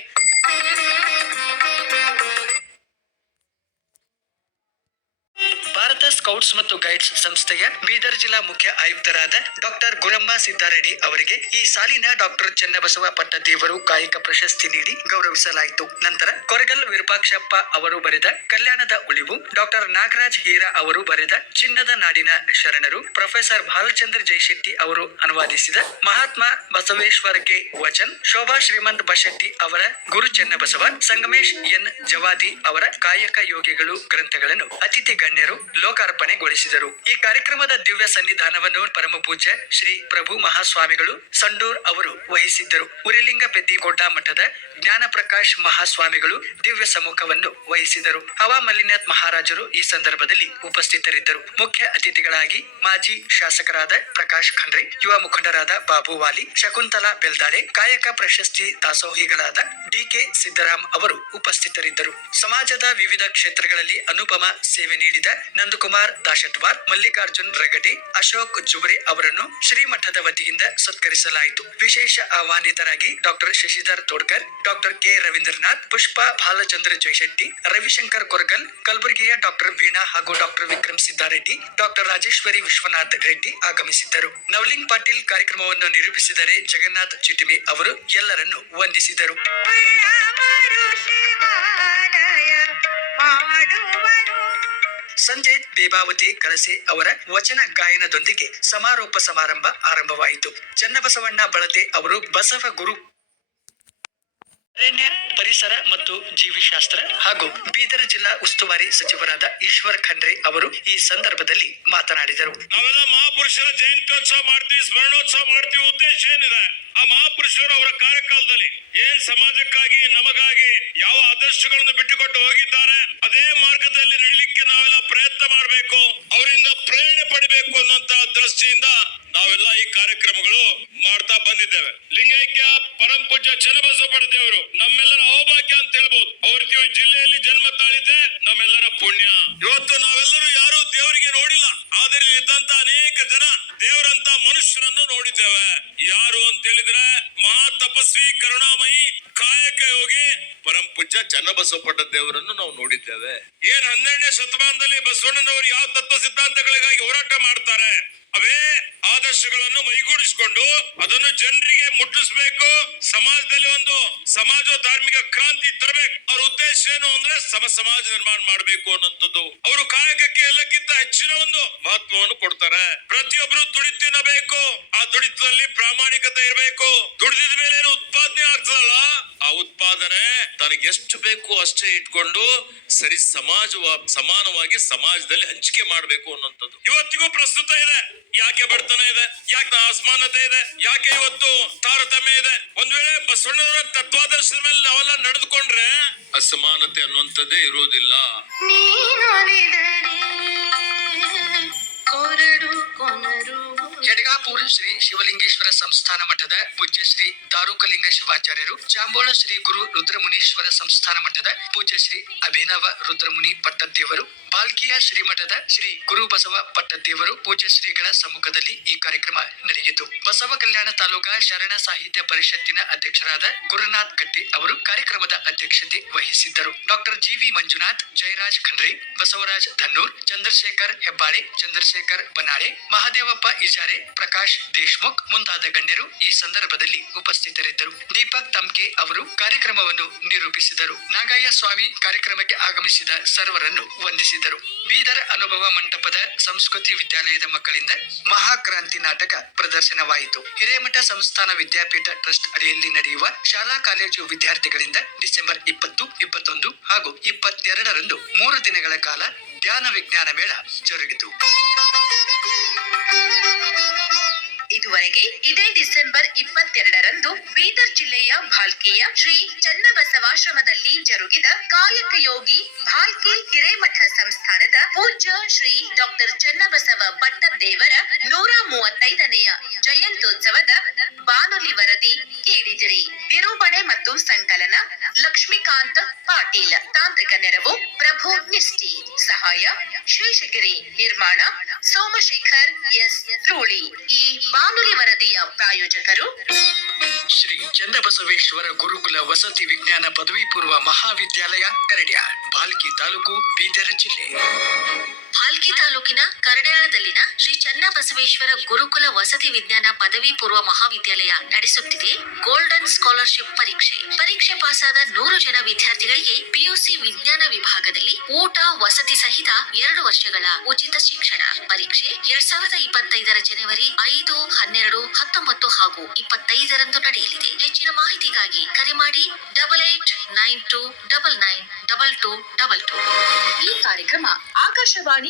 ಭಾರತ ಸ್ಕೌಟ್ಸ್ ಮತ್ತು ಗೈಡ್ಸ್ ಸಂಸ್ಥೆಯ ಬೀದರ್ ಜಿಲ್ಲಾ ಮುಖ್ಯ ಆಯುಕ್ತರಾದ ಡಾಕ್ಟರ್ ಗುರಮ್ಮ ಸಿದ್ದಾರೆಡ್ಡಿ ಅವರಿಗೆ ಈ ಸಾಲಿನ ಡಾಕ್ಟರ್ ಚನ್ನಬಸವ ಪಟ್ಟದೇವರು ಕಾಯಕ ಪ್ರಶಸ್ತಿ ನೀಡಿ ಗೌರವಿಸಲಾಯಿತು. ನಂತರ ಕೊರಗಲ್ ವಿರೂಪಾಕ್ಷಪ್ಪ ಅವರು ಬರೆದ ಕಲ್ಯಾಣದ ಉಳಿವು, ಡಾಕ್ಟರ್ ನಾಗರಾಜ್ ಹೀರಾ ಅವರು ಬರೆದ ಚಿನ್ನದ ನಾಡಿನ ಶರಣರು, ಪ್ರೊಫೆಸರ್ ಭಾಲಚಂದ್ರ ಜೈಶೆಟ್ಟಿ ಅವರು ಅನುವಾದಿಸಿದ ಮಹಾತ್ಮ ಬಸವೇಶ್ವರಗೆ ವಚನ್, ಶೋಭಾ ಶ್ರೀಮಂತ್ ಬಶೆಟ್ಟಿ ಅವರ ಗುರು ಚನ್ನಬಸವ, ಸಂಗಮೇಶ್ ಎನ್ ಜವಾದಿ ಅವರ ಕಾಯಕ ಯೋಗಿಗಳು ಗ್ರಂಥಗಳನ್ನು ಅತಿಥಿ ಗಣ್ಯರು ಲೋಕಾರ್ಪಣೆಗೊಳಿಸಿದರು. ಈ ಕಾರ್ಯಕ್ರಮದ ದಿವ್ಯ ಸನ್ನಿಧಾನವನ್ನು ಪರಮ ಪೂಜ್ಯ ಶ್ರೀ ಪ್ರಭು ಮಹಾಸ್ವಾಮಿಗಳು ಸಂಡೂರ್ ಅವರು ವಹಿಸಿದ್ದರು. ಉರಿಲಿಂಗ ಪೆದ್ದಿಕೋಟ ಮಠದ ಜ್ಞಾನ ಪ್ರಕಾಶ್ ಮಹಾಸ್ವಾಮಿಗಳು ದಿವ್ಯ ಸಮ್ಮುಖವನ್ನು ವಹಿಸಿದರು. ಹವಾಮಲಿನಾಥ್ ಮಹಾರಾಜರು ಈ ಸಂದರ್ಭದಲ್ಲಿ ಉಪಸ್ಥಿತರಿದ್ದರು. ಮುಖ್ಯ ಅತಿಥಿಗಳಾಗಿ ಮಾಜಿ ಶಾಸಕರಾದ ಪ್ರಕಾಶ್ ಖಂಡ್ರೆ, ಯುವ ಮುಖಂಡರಾದ ಬಾಬು ವಾಲಿ, ಶಕುಂತಲಾ ಬೆಲ್ದಾಳೆ, ಕಾಯಕ ಪ್ರಶಸ್ತಿ ದಾಸೋಹಿಗಳಾದ ಡಿಕೆ ಸಿದ್ದರಾಮ್ ಅವರು ಉಪಸ್ಥಿತರಿದ್ದರು. ಸಮಾಜದ ವಿವಿಧ ಕ್ಷೇತ್ರಗಳಲ್ಲಿ ಅನುಪಮ ಸೇವೆ ನೀಡಿದ ನಂದಕುಮಾರ್ ದಾಶಟ್ವಾರ್, ಮಲ್ಲಿಕಾರ್ಜುನ್ ರಗಡೆ, ಅಶೋಕ್ ಜುಬ್ರೆ ಅವರನ್ನು ಶ್ರೀಮಠದ ವತಿಯಿಂದ ಸತ್ಕರಿಸಲಾಯಿತು. ವಿಶೇಷ ಆಹ್ವಾನಿತರಾಗಿ doctor Shashidhar Todkar, doctor K Ravindranath, Pushpa Bhalachandra Jaishetti, Ravishankar Koragal, ಕಲಬುರಗಿಯ ಡಾಕ್ಟರ್ ವೀಣಾ ಹಾಗೂ ಡಾಕ್ಟರ್ ವಿಕ್ರಮ್ ಸಿದ್ದಾರೆಡ್ಡಿ, ಡಾಕ್ಟರ್ ರಾಜೇಶ್ವರಿ ವಿಶ್ವನಾಥ್ ರೆಡ್ಡಿ ಆಗಮಿಸಿದ್ದರು. ನವಲಿಂಗ್ ಪಾಟೀಲ್ ಕಾರ್ಯಕ್ರಮವನ್ನು ನಿರೂಪಿಸಿದರೆ ಜಗನ್ನಾಥ್ ಚಿಟಿಮೆ ಅವರು ಎಲ್ಲರನ್ನು ವಂದಿಸಿದರು. ಸಂಜೆ ದೇಬಾವತಿ ಕಳಸೆ ಅವರ ವಚನ ಗಾಯನದೊಂದಿಗೆ ಸಮಾರೋಪ ಸಮಾರಂಭ ಆರಂಭವಾಯಿತು. ಚನ್ನಬಸವಣ್ಣ ಬಳತೆ ಅವರು ಬಸವ ಗುರು ಅರಣ್ಯ, ಪರಿಸರ ಮತ್ತು ಜೀವಿಶಾಸ್ತ್ರ ಹಾಗೂ ಬೀದರ್ ಜಿಲ್ಲಾ ಉಸ್ತುವಾರಿ ಸಚಿವರಾದ ಈಶ್ವರ್ ಖಂಡ್ರೆ ಅವರು ಈ ಸಂದರ್ಭದಲ್ಲಿ ಮಾತನಾಡಿದರು. ನಾವೆಲ್ಲ ಮಹಾಪುರುಷರ ಜಯಂತ್ಯೋತ್ಸವ ಮಾಡ್ತೀವಿ, ಸ್ಮರಣೋತ್ಸವ ಮಾಡ್ತೀವಿ. ಉದ್ದೇಶ ಏನಿದೆ? ಆ ಮಹಾಪುರುಷರು ಅವರ ಕಾರ್ಯಕಾಲದಲ್ಲಿ ಏನ್ ಸಮಾಜಕ್ಕಾಗಿ ನಮಗಾಗಿ ಯಾವ ಆದರ್ಶಗಳನ್ನು ಬಿಟ್ಟುಕೊಟ್ಟು ಹೋಗಿದ್ದಾರೆ, ಅದೇ ಮಾರ್ಗದಲ್ಲಿ ನಡೀಲಿಕ್ಕೆ ನಾವೆಲ್ಲ ಪ್ರಯತ್ನ ಮಾಡಬೇಕು, ಅವರಿಂದ ಪ್ರೇರಣೆ ಪಡಿಬೇಕು ಅನ್ನುವಂತ ದೃಷ್ಟಿಯಿಂದ ನಾವೆಲ್ಲ ಈ ಕಾರ್ಯಕ್ರಮಗಳು ಮಾಡ್ತಾ ಬಂದಿದ್ದೇವೆ. ಲಿಂಗೈಕ್ಯ ಪರಂ ಪೂಜ್ಯ ಚನ್ನಬಸವ ಪಟ್ಟದೇವರು ನಮ್ಮೆಲ್ಲರ ಅಹೋಭಾಗ್ಯ ಅಂತ ಹೇಳ್ಬೋದು. ಅವ್ರಿಗೆ ಈ ಜಿಲ್ಲೆಯಲ್ಲಿ ಜನ್ಮ ತಾಳಿದ್ದೆ ನಮ್ಮೆಲ್ಲರ ಪುಣ್ಯ. ಇವತ್ತು ನಾವೆಲ್ಲರೂ ಯಾರು ದೇವರಿಗೆ ನೋಡಿಲ್ಲ, ಆದರೆ ಇದ್ದಂತ ಅನೇಕ ಜನ ದೇವರಂತ ಮನುಷ್ಯರನ್ನು ನೋಡಿದ್ದೇವೆ. ಯಾರು ಅಂತ ಹೇಳಿದ್ರೆ ಮಹಾ ತಪಸ್ವಿ, ಕರುಣಾಮಯಿ, ಕಾಯಕ ಯೋಗಿ ಪರಂ ಪೂಜ್ಯ ಚನ್ನಬಸವ ಪಟ್ಟದೇವರನ್ನು ನಾವು ನೋಡಿದ್ದೇವೆ. ಏನ್ 12ನೇ ಶತಮಾನದಲ್ಲಿ ಬಸವಣ್ಣನವರು ಯಾವ ತತ್ವ ಸಿದ್ಧಾಂತಗಳಿಗಾಗಿ ಹೋರಾಟ ಮಾಡ್ತಾರೆ, ಅವೇ ಆದರ್ಶಗಳನ್ನು ಮೈಗೂಡಿಸಿಕೊಂಡು ಅದನ್ನು ಜನರಿಗೆ ಮುಟ್ಟಿಸಬೇಕು, ಸಮಾಜದಲ್ಲಿ ಒಂದು ಸಮಾಜ ಧಾರ್ಮಿಕ ಕ್ರಾಂತಿ ತರಬೇಕು. ಅವ್ರ ಉದ್ದೇಶ ಏನು ಅಂದ್ರೆ ಸಮಾಜ ನಿರ್ಮಾಣ ಮಾಡಬೇಕು ಅನ್ನೋಂಥದ್ದು. ಅವರು ಕಾಯಕಕ್ಕೆ ಎಲ್ಲಕ್ಕಿಂತ ಹೆಚ್ಚಿನ ಒಂದು ಮಹತ್ವವನ್ನು ಕೊಡ್ತಾರೆ. ಪ್ರತಿಯೊಬ್ಬರು ದುಡಿ ತಿನ್ನಬೇಕು, ಆ ದುಡಿತದಲ್ಲಿ ಪ್ರಾಮಾಣಿಕತೆ ಇರಬೇಕು. ದುಡಿದ ಮೇಲೆ ಏನು ಉತ್ಪಾದನೆ ಆಗ್ತದಲ್ಲ, ಆ ಉತ್ಪಾದನೆ ತನಗೆ ಎಷ್ಟು ಬೇಕು ಅಷ್ಟೇ ಇಟ್ಕೊಂಡು ಸಮಾನವಾಗಿ ಸಮಾಜದಲ್ಲಿ ಹಂಚಿಕೆ ಮಾಡಬೇಕು ಅನ್ನೋಂಥದ್ದು ಇವತ್ತಿಗೂ ಪ್ರಸ್ತುತ ಇದೆ. ಯಾಕೆ ಬಡತನ ಇದೆ, ಯಾಕೆ ಅಸಮಾನತೆ ಇದೆ, ಯಾಕೆ ಇವತ್ತು ತಾರತಮ್ಯ ಇದೆ? ಒಂದ್ ವೇಳೆ ಬಸವಣ್ಣನವರ ತತ್ವಾದರ್ಶದ ಮೇಲೆ ನಾವೆಲ್ಲ ನಡೆದುಕೊಂಡ್ರೆ ಅಸಮಾನತೆ ಅನ್ನುವಂಥದ್ದೇ ಇರೋದಿಲ್ಲ. ಯಡಗಾಪುರ ಶ್ರೀ ಶಿವಲಿಂಗೇಶ್ವರ ಸಂಸ್ಥಾನ ಮಠದ ಪೂಜ್ಯ ಶ್ರೀ ದಾರುಕಲಿಂಗ ಶಿವಾಚಾರ್ಯರು, ಚಾಂಬೋಳ ಶ್ರೀ ಗುರು ರುದ್ರಮುನೀಶ್ವರ ಸಂಸ್ಥಾನ ಮಠದ ಪೂಜ್ಯ ಶ್ರೀ ಅಭಿನವ ರುದ್ರಮುನಿ ಪಟ್ಟದೇವರು, ಬಾಲ್ಕಿಯ ಶ್ರೀಮಠದ ಶ್ರೀ ಗುರು ಬಸವ ಪಟ್ಟದೇವರು ಪೂಜ್ಯ ಶ್ರೀಗಳ ಸಮ್ಮುಖದಲ್ಲಿ ಈ ಕಾರ್ಯಕ್ರಮ ನಡೆಯಿತು. ಬಸವ ಕಲ್ಯಾಣ ತಾಲೂಕಾ ಶರಣ ಸಾಹಿತ್ಯ ಪರಿಷತ್ತಿನ ಅಧ್ಯಕ್ಷರಾದ ಗುರುನಾಥ್ ಕಟ್ಟಿ ಅವರು ಕಾರ್ಯಕ್ರಮದ ಅಧ್ಯಕ್ಷತೆ ವಹಿಸಿದ್ದರು. ಡಾಕ್ಟರ್ ಜಿವಿ ಮಂಜುನಾಥ್, ಜಯರಾಜ್ ಖಂಡ್ರೆ, ಬಸವರಾಜ್ ಧನ್ನೂರ್, ಚಂದ್ರಶೇಖರ್ ಹೆಬ್ಬಾಳೆ, ಚಂದ್ರಶೇಖರ್ ಬನಾಳೆ, ಮಹಾದೇವಪ್ಪ ಇಜಾರೆ, ಪ್ರಕಾಶ್ ದೇಶ್ಮುಖ್ ಮುಂತಾದ ಗಣ್ಯರು ಈ ಸಂದರ್ಭದಲ್ಲಿ ಉಪಸ್ಥಿತರಿದ್ದರು. ದೀಪಕ್ ತಮ್ಕೆ ಅವರು ಕಾರ್ಯಕ್ರಮವನ್ನು ನಿರೂಪಿಸಿದರು. ನಾಗಯ್ಯ ಸ್ವಾಮಿ ಕಾರ್ಯಕ್ರಮಕ್ಕೆ ಆಗಮಿಸಿದ ಸರ್ವರನ್ನು ವಂದಿಸಿದರು. ಬೀದರ್ ಅನುಭವ ಮಂಟಪದ ಸಂಸ್ಕೃತಿ ವಿದ್ಯಾಲಯದ ಮಕ್ಕಳಿಂದ ಮಹಾಕ್ರಾಂತಿ ನಾಟಕ ಪ್ರದರ್ಶನವಾಯಿತು. ಹಿರೇಮಠ ಸಂಸ್ಥಾನ ವಿದ್ಯಾಪೀಠ ಟ್ರಸ್ಟ್ ಅಡಿಯಲ್ಲಿ ನಡೆಯುವ ಶಾಲಾ ಕಾಲೇಜು ವಿದ್ಯಾರ್ಥಿಗಳಿಂದ ಡಿಸೆಂಬರ್ 20, 21 ಹಾಗೂ 22ರಂದು 3 ದಿನಗಳ ಕಾಲ ಧ್ಯಾನ ವಿಜ್ಞಾನ ಮೇಳ ಜರುಗಿತು. ಇದುವರೆಗೆ ಇದೇ ಡಿಸೆಂಬರ್ 22ರಂದು ಬೀದರ್ ಜಿಲ್ಲೆಯ ಭಾಲ್ಕಿಯ ಶ್ರೀ ಚನ್ನಬಸವಾಶ್ರಮದಲ್ಲಿ ಜರುಗಿದ ಕಾಯಕ ಯೋಗಿ ಭಾಲ್ಕಿ ಹಿರೇಮಠ ಸಂಸ್ಥಾನದ ಪೂಜ್ಯ ಶ್ರೀ ಡಾಕ್ಟರ್ ಚನ್ನಬಸವ ಪಟ್ಟದೇವರ 135ನೆಯ ಜಯಂತ್ಯೋತ್ಸವದ ಬಾನುಲಿ ವರದಿ ಕೇಳಿದಿರಿ. ನಿರೂಪಣೆ ಮತ್ತು ಸಂಕಲನ ಲಕ್ಷ್ಮೀಕಾಂತ್ ಪಾಟೀಲ್. ತಾಂತ್ರಿಕ ನೆರವು ಪ್ರಭು ನಿಷ್ಠಿ. ಸಹಾಯ ಶೇಷಗಿರಿ. ನಿರ್ಮಾಣ ಸೋಮಶೇಖರ್ ಎಸ್ ರೂಳಿ. ಈ ಬಾನುಲಿ ವರದಿಯ ಪ್ರಾಯೋಜಕರು ಶ್ರೀ ಚನ್ನಬಸವೇಶ್ವರ ಗುರುಕುಲ ವಸತಿ ವಿಜ್ಞಾನ ಪದವಿ ಪೂರ್ವ ಮಹಾವಿದ್ಯಾಲಯ ಕರಡ್ಯಾಳ್. ಭಾಲ್ಕಿ ತಾಲೂಕು, ಬೀದರ್ ಜಿಲ್ಲೆ. ಭಾಲ್ಕಿ ತಾಲೂಕಿನ ಕರಡ್ಯಾಳದಲ್ಲಿನ ಶ್ರೀ ಚನ್ನಬಸವೇಶ್ವರ ಗುರುಕುಲ ವಸತಿ ವಿಜ್ಞಾನ ಪದವಿ ಪೂರ್ವ ಮಹಾವಿದ್ಯಾಲಯ ನಡೆಸುತ್ತಿದೆ ಗೋಲ್ಡನ್ ಸ್ಕಾಲರ್ಶಿಪ್ ಪರೀಕ್ಷೆ. ಪರೀಕ್ಷೆ ಪಾಸಾದ 100 ಜನ ವಿದ್ಯಾರ್ಥಿಗಳಿಗೆ ಪಿಯುಸಿ ವಿಜ್ಞಾನ ವಿಭಾಗದಲ್ಲಿ ಊಟ ವಸತಿ ಸಹಿತ 2 ವರ್ಷಗಳ ಉಚಿತ ಶಿಕ್ಷಣ. ಪರೀಕ್ಷೆ 2025 ಜನವರಿ 5, 12, 19 ಹಾಗೂ 25ರಂದು ನಡೆಯಲಿದೆ. ಹೆಚ್ಚಿನ ಮಾಹಿತಿಗಾಗಿ ಕರೆ ಮಾಡಿ 8892992222. ಈ ಕಾರ್ಯಕ್ರಮ ಆಕಾಶವಾಣಿ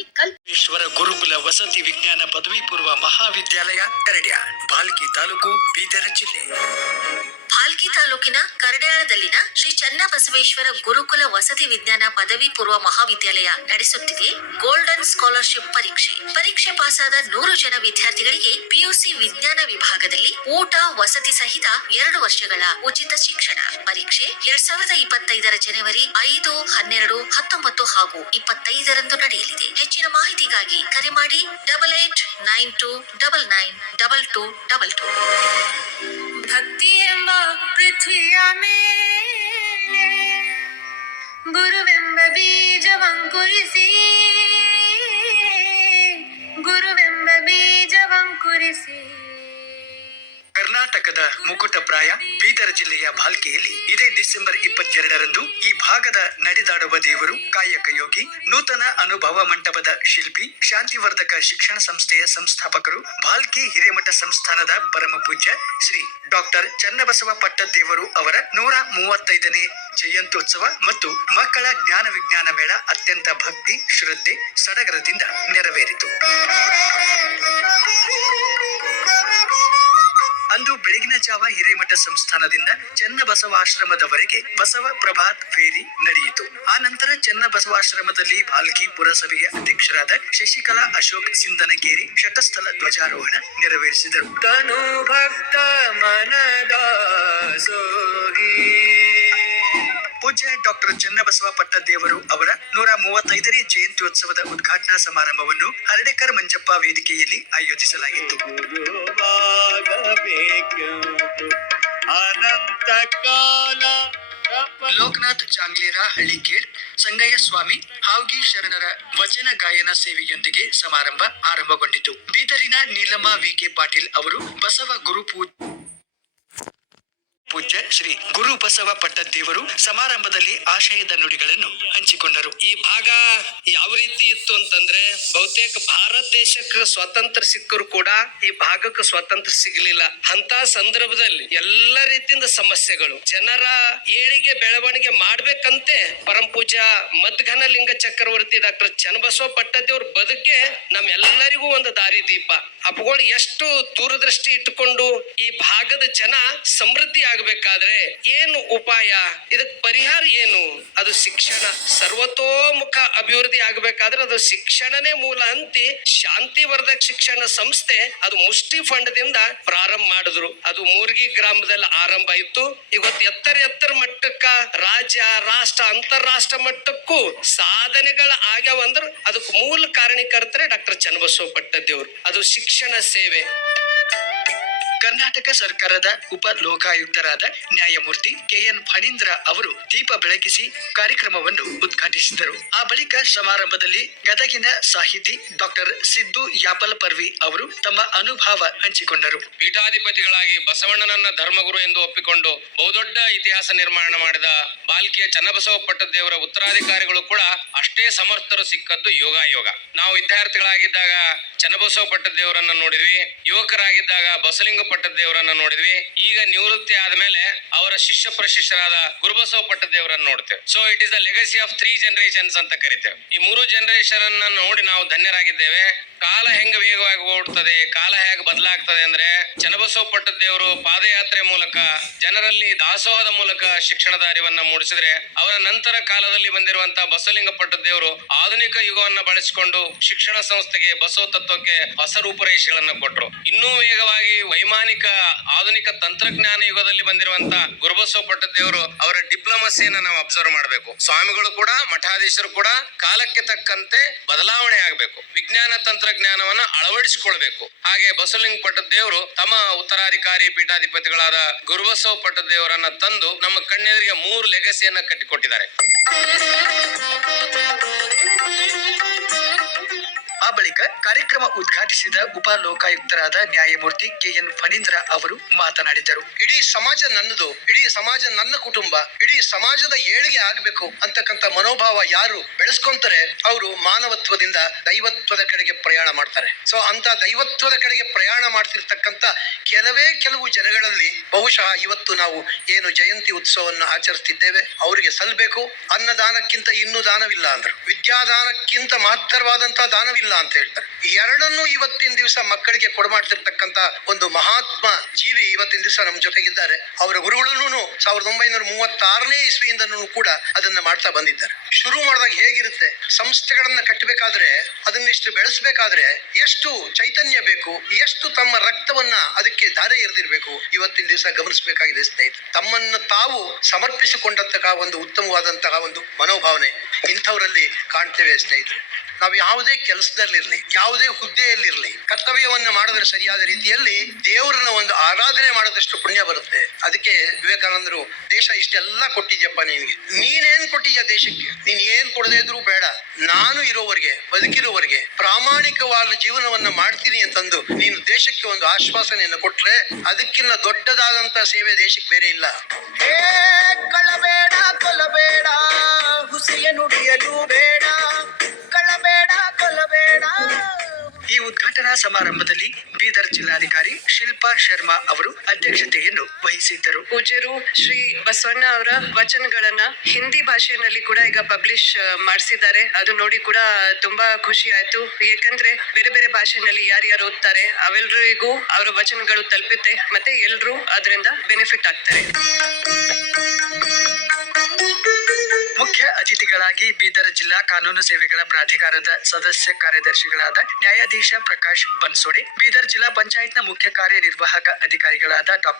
ಈಶ್ವರ ಗುರುಕುಲ ವಸತಿ ವಿಜ್ಞಾನ ಪದವಿ ಪೂರ್ವ ಮಹಾವಿದ್ಯಾಲಯ ಕರಡ್ಯ, ಭಾಲ್ಕಿ ತಾಲೂಕು, ಬೀದರ್ ಜಿಲ್ಲೆ. ಭಾಲ್ಕಿ ತಾಲೂಕಿನ ಕರಡ್ಯಾಳದಲ್ಲಿನ ಶ್ರೀ ಚನ್ನಬಸವೇಶ್ವರ ಗುರುಕುಲ ವಸತಿ ವಿಜ್ಞಾನ ಪದವಿ ಪೂರ್ವ ಮಹಾವಿದ್ಯಾಲಯ ನಡೆಸುತ್ತಿದೆ ಗೋಲ್ಡನ್ ಸ್ಕಾಲರ್ಶಿಪ್ ಪರೀಕ್ಷೆ. ಪರೀಕ್ಷೆ ಪಾಸಾದ 100 ಜನ ವಿದ್ಯಾರ್ಥಿಗಳಿಗೆ ಪಿಯುಸಿ ವಿಜ್ಞಾನ ವಿಭಾಗದಲ್ಲಿ ಊಟ ವಸತಿ ಸಹಿತ 2 ವರ್ಷಗಳ ಉಚಿತ ಶಿಕ್ಷಣ. ಪರೀಕ್ಷೆ 2025 ಜನವರಿ 5, 12, 19 ಹಾಗೂ 25ರಂದು ನಡೆಯಲಿದೆ. ಹೆಚ್ಚಿನ ಮಾಹಿತಿಗಾಗಿ ಕರೆ ಮಾಡಿ 8892992222. ಭಕ್ತಿ ಎಂಬ ಪೃಥ್ವಿಯ ಮೇಲೆ ಗುರುವೆಂಬ ಬೀಜವಂಕುರಿಸಿ ಗುರುವೆಂಬ ಬೀಜವಂಕುರಿಸಿ. ಕರ್ನಾಟಕದ ಮುಕುಟಪ್ರಾಯ ಬೀದರ್ ಜಿಲ್ಲೆಯ ಭಾಲ್ಕಿಯಲ್ಲಿ ಇದೇ ಡಿಸೆಂಬರ್ 22ರಂದು ಈ ಭಾಗದ ನಡೆದಾಡುವ ದೇವರು, ಕಾಯಕ ಯೋಗಿ, ನೂತನ ಅನುಭವ ಮಂಟಪದ ಶಿಲ್ಪಿ, ಶಾಂತಿವರ್ಧಕ ಶಿಕ್ಷಣ ಸಂಸ್ಥೆಯ ಸಂಸ್ಥಾಪಕರು, ಭಾಲ್ಕಿ ಹಿರೇಮಠ ಸಂಸ್ಥಾನದ ಪರಮ ಪೂಜ್ಯ ಶ್ರೀ ಡಾಕ್ಟರ್ ಚನ್ನಬಸವ ಪಟ್ಟದೇವರು ಅವರ 135ನೇ ಜಯಂತ್ಯೋತ್ಸವ ಮತ್ತು ಮಕ್ಕಳ ಜ್ಞಾನ ವಿಜ್ಞಾನ ಮೇಳ ಅತ್ಯಂತ ಭಕ್ತಿ, ಶ್ರದ್ಧೆ, ಸಡಗರದಿಂದ ನೆರವೇರಿತು. ಅಂದು ಬೆಳಗಿನ ಜಾವ ಹಿರೇಮಠ ಸಂಸ್ಥಾನದಿಂದ ಚನ್ನಬಸವಾಶ್ರಮದವರೆಗೆ ಬಸವ ಪ್ರಭಾತ್ ಫೇರಿ ನಡೆಯಿತು. ಆ ನಂತರ ಚನ್ನಬಸವಾಶ್ರಮದಲ್ಲಿ ಭಾಲ್ಕಿ ಪುರಸಭೆಯ ಅಧ್ಯಕ್ಷರಾದ ಶಶಿಕಲಾ ಅಶೋಕ್ ಸಿಂಧನಗೇರಿ ಶತಸ್ಥಲ ಧ್ವಜಾರೋಹಣ ನೆರವೇರಿಸಿದರು. ತನು ಭಕ್ತ ಮನದಾಸೋಹಿ ಪೂಜ್ಯ ಡಾಕ್ಟರ್ ಚನ್ನಬಸವ ಪಟ್ಟದೇವರು ಅವರ 135ನೇ ಜಯಂತ್ಯೋತ್ಸವದ ಉದ್ಘಾಟನಾ ಸಮಾರಂಭವನ್ನು ಹರಡೇಕರ್ ಮಂಜಪ್ಪ ವೇದಿಕೆಯಲ್ಲಿ ಆಯೋಜಿಸಲಾಗಿತ್ತು. ಲೋಕನಾಥ್ ಚಾಂಗ್ಲೇರ ಹಳ್ಳಿಕೇಡ್, ಸಂಗಯ್ಯ ಸ್ವಾಮಿ ಹಾವ್ಗಿ ಶರಣರ ವಚನ ಗಾಯನ ಸೇವೆಯೊಂದಿಗೆ ಸಮಾರಂಭ ಆರಂಭಗೊಂಡಿತು. ಬೀದರಿನ ನೀಲಮ್ಮ ವಿ.ಕೆ. ಪಾಟೀಲ್ ಅವರು ಬಸವ ಗುರು ಪೂಜ್ಯ ಶ್ರೀ ಗುರು ಬಸವ ಪಟ್ಟದೇವರು ಸಮಾರಂಭದಲ್ಲಿ ಆಶಯದ ನುಡಿಗಳನ್ನು ಹಂಚಿಕೊಂಡರು. ಈ ಭಾಗ ಯಾವ ರೀತಿ ಇತ್ತು ಅಂತಂದ್ರೆ, ಬಹುತೇಕ ಭಾರತ ದೇಶಕ್ಕೆ ಸ್ವಾತಂತ್ರ್ಯ ಸಿಕ್ಕರು ಕೂಡ ಈ ಭಾಗಕ್ಕೆ ಸ್ವಾತಂತ್ರ್ಯ ಸಿಗಲಿಲ್ಲ. ಅಂತ ಸಂದರ್ಭದಲ್ಲಿ ಎಲ್ಲ ರೀತಿಯಿಂದ ಸಮಸ್ಯೆಗಳು, ಜನರ ಏಳಿಗೆ ಬೆಳವಣಿಗೆ ಮಾಡ್ಬೇಕಂತೆ ಪರಂ ಪೂಜ್ಯ ಮದ್ಘನಲಿಂಗ ಚಕ್ರವರ್ತಿ ಡಾಕ್ಟರ್ ಚನ್ನಬಸವ ಪಟ್ಟದೇವ್ರ ಬದುಕೆ ನಮ್ಮೆಲ್ಲರಿಗೂ ಒಂದು ದಾರಿ ದೀಪ. ಅಪ್ಪಗಳು ಎಷ್ಟು ದೂರದೃಷ್ಟಿ ಇಟ್ಟುಕೊಂಡು ಈ ಭಾಗದ ಜನ ಸಮೃದ್ಧಿ ಆಗಬೇಕಾದ್ರೆ ಏನು ಉಪಾಯ, ಇದಕ್ಕೆ ಪರಿಹಾರ ಏನು? ಅದು ಶಿಕ್ಷಣ. ಸರ್ವತೋಮುಖ ಅಭಿವೃದ್ಧಿ ಆಗಬೇಕಾದ್ರೆ ಅದು ಶಿಕ್ಷಣನೇ ಮೂಲ ಅಂತಿ ಶಾಂತಿವರ್ಧಕ ಶಿಕ್ಷಣ ಸಂಸ್ಥೆ ಅದು ಮುಷ್ಟಿ ಫಂಡ್ ದಿಂದ ಪ್ರಾರಂಭ ಮಾಡಿದ್ರು. ಅದು ಮೂರ್ಗಿ ಗ್ರಾಮದಲ್ಲಿ ಆರಂಭ ಆಯ್ತು. ಇವತ್ತು ಎತ್ತರ ಮಟ್ಟಕ್ಕ ರಾಜ್ಯ, ರಾಷ್ಟ್ರ, ಅಂತಾರಾಷ್ಟ್ರ ಮಟ್ಟಕ್ಕೂ ಸಾಧನೆಗಳ ಆಗ್ಯಾವ ಅಂದ್ರ ಅದಕ್ಕೆ ಮೂಲ ಕಾರಣೀಕರ್ತರೆ ಡಾಕ್ಟರ್ ಚನ್ನಬಸವ ಪಟ್ಟದೇವ್ರು. ಅದು ಶಿಕ್ಷಣ ಸೇವೆ. ಕರ್ನಾಟಕ ಸರ್ಕಾರದ ಉಪ ಲೋಕಾಯುಕ್ತರಾದ ನ್ಯಾಯಮೂರ್ತಿ ಕೆ.ಎನ್. ಫಣೀಂದ್ರ ಅವರು ದೀಪ ಬೆಳಗಿಸಿ ಕಾರ್ಯಕ್ರಮವನ್ನು ಉದ್ಘಾಟಿಸಿದರು. ಆ ಬಳಿಕ ಸಮಾರಂಭದಲ್ಲಿ ಗದಗಿನ ಸಾಹಿತಿ ಡಾಕ್ಟರ್ ಸಿದ್ದು ಯಾಪಲ್ ಪರ್ವಿ ಅವರು ತಮ್ಮ ಅನುಭವ ಹಂಚಿಕೊಂಡರು. ಪೀಠಾಧಿಪತಿಗಳಾಗಿ ಬಸವಣ್ಣನನ್ನ ಧರ್ಮಗುರು ಎಂದು ಒಪ್ಪಿಕೊಂಡು ಬಹುದೊಡ್ಡ ಇತಿಹಾಸ ನಿರ್ಮಾಣ ಮಾಡಿದ ಬಾಲ್ಕಿಯ ಚನ್ನಬಸವ ಪಟ್ಟದೇವರ ಉತ್ತರಾಧಿಕಾರಿಗಳು ಕೂಡ ಅಷ್ಟೇ ಸಮರ್ಥರು ಸಿಕ್ಕದ್ದು ಯೋಗ. ನಾವು ವಿದ್ಯಾರ್ಥಿಗಳಾಗಿದ್ದಾಗ ಚನ್ನಬಸವ ಪಟ್ಟದೇವರನ್ನ ನೋಡಿದ್ವಿ, ಯುವಕರಾಗಿದ್ದಾಗ ಬಸಲಿಂಗ ಪಟ್ಟದೇವರನ್ನ ನೋಡಿದ್ವಿ. ಈಗ ನಿವೃತ್ತಿ ಆದ್ಮೇಲೆ ಅವರ ಶಿಷ್ಯ ಪ್ರಶಿಷ್ಯರಾದ ಗುರುಬಸವ ಪಟ್ಟದೇವರನ್ನ ನೋಡ್ತೇವೆ. So it is the legacy of 3 generations ಅಂತ ಕರಿತೇವೆ. ಈ 3 ಜನರೇಷನ್ ಅನ್ನ ನೋಡಿ ನಾವು ಧನ್ಯರಾಗಿದ್ದೇವೆ. ಕಾಲ ಹೆಂಗ ವೇಗವಾಗಿ ಓಡ್ತದೆ, ಕಾಲ ಹೇಗೆ ಬದಲಾಗ್ತದೆ ಅಂದ್ರೆ, ಚನ್ನಬಸವ ಪಟ್ಟದೇವರು ಪಾದಯಾತ್ರೆ ಮೂಲಕ ಜನರಲ್ಲಿ ದಾಸೋಹದ ಮೂಲಕ ಶಿಕ್ಷಣದ ಅರಿವನ್ನ ಮೂಡಿಸಿದ್ರೆ, ಅವರ ನಂತರ ಕಾಲದಲ್ಲಿ ಬಂದಿರುವಂತಹ ಬಸವಲಿಂಗ ಪಟ್ಟದೇವರು ಆಧುನಿಕ ಯುಗವನ್ನ ಬಳಸಿಕೊಂಡು ಶಿಕ್ಷಣ ಸಂಸ್ಥೆಗೆ, ಬಸವ ತತ್ವಕ್ಕೆ ಹೊಸ ರೂಪರೇಷೆಗಳನ್ನ ಕೊಟ್ಟರು. ಇನ್ನೂ ವೇಗವಾಗಿ ವೈಮಾನಿಕ ಆಧುನಿಕ ತಂತ್ರಜ್ಞಾನ ಯುಗದಲ್ಲಿ ಬಂದಿರುವಂತ ಗುರುಬಸವ ಪಟ್ಟದೇವರು ಅವರ ಡಿಪ್ಲೊಮಸಿಯನ್ನ ನಾವು ಅಬ್ಸರ್ವ್ ಮಾಡಬೇಕು. ಸ್ವಾಮಿಗಳು ಕೂಡ, ಮಠಾಧೀಶರು ಕೂಡ ಕಾಲಕ್ಕೆ ತಕ್ಕಂತೆ ಬದಲಾವಣೆ ಆಗಬೇಕು, ವಿಜ್ಞಾನ ತಂತ್ರಜ್ಞಾನವನ್ನ ಅಳವಡಿಸಿಕೊಳ್ಬೇಕು. ಹಾಗೆ ಬಸವಲಿಂಗ ಪಟ್ಟದೇವರು ತಮ್ಮ ಉತ್ತರಾಧಿಕಾರಿ ಪೀಠಾಧಿಪತಿಗಳಾದ ಗುರುಬಸವ ಪಟ್ಟದೇವರನ್ನ ತಂದು ನಮ್ಮ ಕಣ್ಣೆದುರಿಗೆ 3 ಲೆಗಸಿಯನ್ನ ಕಟ್ಟಿಕೊಟ್ಟಿದ್ದಾರೆ. ಆ ಬಳಿಕ ಕಾರ್ಯಕ್ರಮ ಉದ್ಘಾಟಿಸಿದ ಉಪ ಲೋಕಾಯುಕ್ತರಾದ ನ್ಯಾಯಮೂರ್ತಿ KN ಫಣೀಂದ್ರ ಅವರು ಮಾತನಾಡಿದರು. ಇಡೀ ಸಮಾಜ ನನ್ನದು, ಇಡೀ ಸಮಾಜ ನನ್ನ ಕುಟುಂಬ, ಇಡೀ ಸಮಾಜದ ಏಳಿಗೆ ಆಗ್ಬೇಕು ಅಂತಕ್ಕಂಥ ಮನೋಭಾವ ಯಾರು ಬೆಳೆಸ್ಕೊಂತಾರೆ ಅವರು ಮಾನವತ್ವದಿಂದ ದೈವತ್ವದ ಕಡೆಗೆ ಪ್ರಯಾಣ ಮಾಡ್ತಾರೆ. ಸೊ ಅಂತ ದೈವತ್ವದ ಕಡೆಗೆ ಪ್ರಯಾಣ ಮಾಡ್ತಿರ್ತಕ್ಕಂಥ ಕೆಲವು ಜನಗಳಲ್ಲಿ ಬಹುಶಃ ಇವತ್ತು ನಾವು ಏನು ಜಯಂತಿ ಉತ್ಸವವನ್ನು ಆಚರಿಸ್ತಿದ್ದೇವೆ ಅವರಿಗೆ ಸಲ್ಲಬೇಕು. ಅನ್ನದಾನಕ್ಕಿಂತ ಇನ್ನೂ ದಾನವಿಲ್ಲ ಅಂದ್ರು, ವಿದ್ಯಾದಾನಕ್ಕಿಂತ ಮಹತ್ತರವಾದಂತಹ ದಾನವಿಲ್ಲ ಅಂತ ಹೇಳ್ತಾರೆ. ಎರಡನ್ನೂ ಇವತ್ತಿನ ದಿವಸ ಮಕ್ಕಳಿಗೆ ಕೊಡಮಾಡ್ತಿರ್ತಕ್ಕಂಥ ಒಂದು ಮಹಾತ್ಮ ಜೀವಿ ಇವತ್ತಿನ ದಿವಸ ನಮ್ಮ ಜೊತೆಗಿದ್ದಾರೆ. ಅವರ ಗುರುಗಳೂ 1936ನೇ ಇಸ್ವಿಯಿಂದನೂ ಕೂಡ ಅದನ್ನ ಮಾಡ್ತಾ ಬಂದಿದ್ದಾರೆ. ಶುರು ಮಾಡಿದಾಗ ಹೇಗಿರುತ್ತೆ, ಸಂಸ್ಥೆಗಳನ್ನ ಕಟ್ಟಬೇಕಾದ್ರೆ ಅದನ್ನಿಷ್ಟು ಬೆಳೆಸಬೇಕಾದ್ರೆ ಎಷ್ಟು ಚೈತನ್ಯ ಬೇಕು, ಎಷ್ಟು ತಮ್ಮ ರಕ್ತವನ್ನ ಅದಕ್ಕೆ ಧಾರೆ ಎರೆದಿರ್ಬೇಕು, ಇವತ್ತಿನ ದಿವಸ ಗಮನಿಸಬೇಕಾಗಿದೆ ಸ್ನೇಹಿತರೆ. ತಮ್ಮನ್ನು ತಾವು ಸಮರ್ಪಿಸಿಕೊಂಡಂತಹ ಒಂದು ಉತ್ತಮವಾದಂತಹ ಒಂದು ಮನೋಭಾವನೆ ಇಂಥವರಲ್ಲಿ ಕಾಣ್ತೇವೆ ಸ್ನೇಹಿತರೆ. ನಾವು ಯಾವುದೇ ಕೆಲಸದಲ್ಲಿರ್ಲಿ, ಯಾವುದೇ ಹುದ್ದೆಯಲ್ಲಿರ್ಲಿ, ಕರ್ತವ್ಯವನ್ನ ಮಾಡಿದ್ರೆ ಸರಿಯಾದ ರೀತಿಯಲ್ಲಿ ದೇವರನ್ನ ಒಂದು ಆರಾಧನೆ ಮಾಡೋದಷ್ಟು ಪುಣ್ಯ ಬರುತ್ತೆ. ಅದಕ್ಕೆ ವಿವೇಕಾನಂದರು ದೇಶ ಇಷ್ಟೆಲ್ಲ ಕೊಟ್ಟಿದ್ಯಪ್ಪ ನಿನ್ಗೆ, ನೀನೇನ್ ಕೊಟ್ಟಿದ್ಯಾ ದೇಶಕ್ಕೆ, ನೀನ್ ಏನ್ ಕೊಡದೇ ಇದ್ರೂ ಬೇಡ, ನಾನು ಇರೋವರೆಗೆ ಬದುಕಿರೋವರೆಗೆ ಪ್ರಾಮಾಣಿಕವಾದ ಜೀವನವನ್ನ ಮಾಡ್ತೀನಿ ಅಂತಂದು ನೀನು ದೇಶಕ್ಕೆ ಒಂದು ಆಶ್ವಾಸನೆಯನ್ನು ಕೊಟ್ರೆ ಅದಕ್ಕಿಂತ ದೊಡ್ಡದಾದಂತ ಸೇವೆ ದೇಶಕ್ಕೆ ಬೇರೆ ಇಲ್ಲ. ಕಳಬೇಡ ಕೊಲ್ಲಬೇಡ, ಹುಸಿಯ ನುಡಿಯಲು ಬೇಡ, ಕಳಬೇಡ ಕೊಲ್ಲಬೇಡ. ಈ ಉದ್ಘಾಟನಾ ಸಮಾರಂಭದಲ್ಲಿ ಬೀದರ್ ಜಿಲ್ಲಾಧಿಕಾರಿ ಶಿಲ್ಪಾ ಶರ್ಮಾ ಅವರು ಅಧ್ಯಕ್ಷತೆಯನ್ನು ವಹಿಸಿದ್ದರು. ಪೂಜ್ಯರು ಶ್ರೀ ಬಸವಣ್ಣ ಅವರ ವಚನಗಳನ್ನ ಹಿಂದಿ ಭಾಷೆಯಲ್ಲಿ ಕೂಡ ಈಗ ಪಬ್ಲಿಷ್ ಮಾಡಿಸಿದ್ದಾರೆ. ಅದು ನೋಡಿ ಕೂಡ ತುಂಬಾ ಖುಷಿ ಆಯ್ತು. ಯಾಕಂದ್ರೆ ಬೇರೆ ಬೇರೆ ಭಾಷೆನಲ್ಲಿ ಯಾರ್ಯಾರು ಓದ್ತಾರೆ ಅವೆಲ್ಲರಿಗೂ ಅವರ ವಚನಗಳು ತಲುಪುತ್ತೆ, ಮತ್ತೆ ಎಲ್ರೂ ಅದರಿಂದ ಬೆನಿಫಿಟ್ ಆಗ್ತಾರೆ. ಮುಖ್ಯ ಅತಿಥಿಗಳಾಗಿ ಬೀದರ್ ಜಿಲ್ಲಾ ಕಾನೂನು ಸೇವೆಗಳ ಪ್ರಾಧಿಕಾರದ ಸದಸ್ಯ ಕಾರ್ಯದರ್ಶಿಗಳಾದ ನ್ಯಾಯಾಧೀಶ ಪ್ರಕಾಶ್ ಬನ್ಸೋಡೆ, ಬೀದರ್ ಜಿಲ್ಲಾ ಪಂಚಾಯತ್ನ ಮುಖ್ಯ ಕಾರ್ಯನಿರ್ವಾಹಕ ಅಧಿಕಾರಿಗಳಾದ ಡಾ